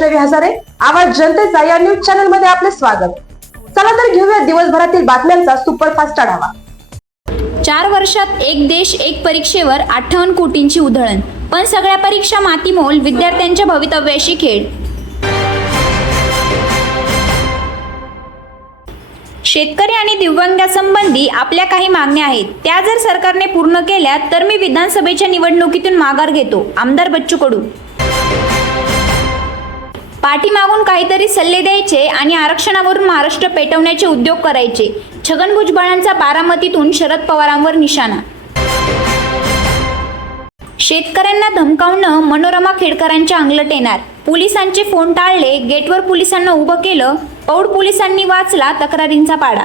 वैष्णवी हजारे आवाज जनतेचा या न्यूज चॅनलमध्ये आपले स्वागत. चला तर घेऊया दिवसभरातील बातम्यांचा सुपरफास्ट आढावा. चार वर्षात एक देश एक परीक्षेवर अठ्ठावन्न कोटींची उधळण पण सगळ्या परीक्षा मातीमोल विद्यार्थ्यांच्या भवितव्याशी खेळ. शेतकरी आणि दिव्यांगासंबंधी आपल्या काही मागण्या आहेत त्या जर सरकारने पूर्ण केल्या तर मी विधानसभेच्या निवडणुकीतून माघार घेतो आमदार बच्चू कडू. पाठीमागून काहीतरी सल्ले द्यायचे आणि आरक्षणावरून महाराष्ट्र पेटवण्याचे उद्योग करायचे. छगन भुजबळांचा बारामतीतून शरद पवारांवर निशाणा. शेतकऱ्यांना धमकावणं मनोरमा खेडकरांच्या अंगलट येणार. पोलिसांचे फोन टाळले गेटवर पोलिसांना उभं केलं पौड पोलिसांनी वाचला तक्रारींचा पाडा.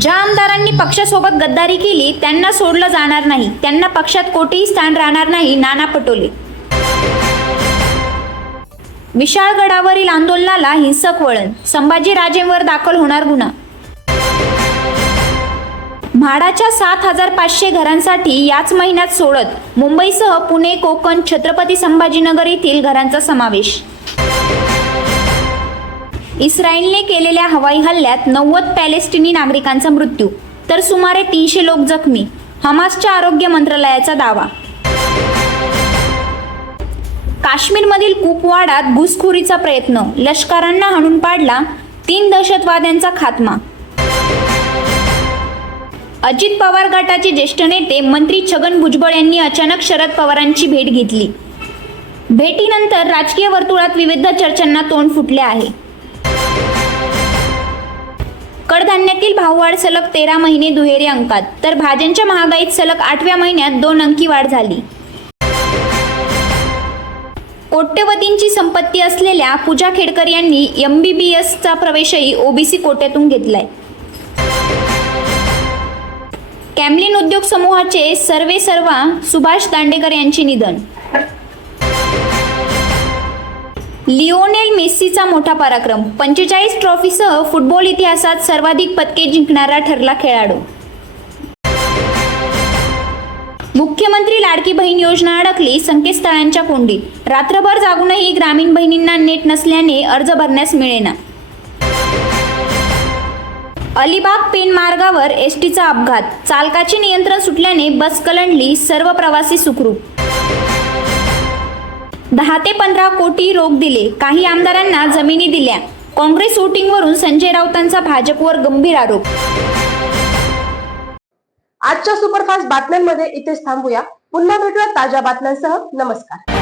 ज्या आमदारांनी पक्षासोबत गद्दारी केली त्यांना सोडलं जाणार नाही. त्यांना पक्षात कोठेही स्थान राहणार नाही नाना पटोले. विशाळगडावरील आंदोलनाला हिंसक वळण. संभाजीराजेंवर दाखल होणार गुन्हा. म्हाडाच्या सात हजार पाचशे घरांसाठी याच महिन्यात सोडत मुंबईसह पुणे कोकण छत्रपती संभाजीनगर येथील घरांचा समावेश. इस्रायलने केलेल्या हवाई हल्ल्यात नव्वद पॅलेस्टिनी नागरिकांचा मृत्यू तर सुमारे तीनशे लोक जखमी हमासच्या आरोग्य मंत्रालयाचा दावा. काश्मीरमधील कुपवाडात घुसखोरीचा प्रयत्न. लष्करांना हाणून पाडला तीन दहशतवाद्यांचा खात्मा. अजित पवार गटाचे ज्येष्ठ नेते मंत्री छगन भुजबळ यांनी अचानक शरद पवारांची भेट घेतली. भेटीनंतर राजकीय वर्तुळात विविध चर्चांना तोंड फुटले आहे. कडधान्यातील भाववाढ सलग तेरा महिने दुहेरी अंकात तर भाज्यांच्या महागाईत सलग आठव्या महिन्यात दोन अंकी वाढ झाली. कोट्यवधींची संपत्ती असलेल्या पूजा खेडकर यांनी एम बी बी एसचा प्रवेशही ओबीसी कोट्यातून घेतलाय. कॅमलिन उद्योग समूहाचे सर्वे सर्वा सुभाष दांडेकर यांचे निधन. लिओनेल मेस्सीचा मोठा पराक्रम. पंचेचाळीस ट्रॉफीसह फुटबॉल इतिहासात सर्वाधिक पदके जिंकणारा ठरला खेळाडू. मुख्यमंत्री लाडकी बहीण योजना अडकली संकेतस्थळांच्या कोंडीत रात्रभर जागूनही ग्रामीण बहिणींना नेट नसल्याने अर्ज भरण्यास मिळेना. अलिबाग पेन मार्गावर एस टीचा अपघात. चालकाचे नियंत्रण सुटल्याने बस कलंडली सर्व प्रवासी सुखरूप. दहा ते पंधरा कोटी रोख दिले. काही आमदारांना जमिनी दिल्या. काँग्रेस वोटिंगवरून संजय राऊतांचा भाजपवर गंभीर आरोप. आजच्या सुपरफास्ट बातम्यांमध्ये इथेच थांबूया. पुन्हा भेटूया ताज्या बातम्यांसह. नमस्कार.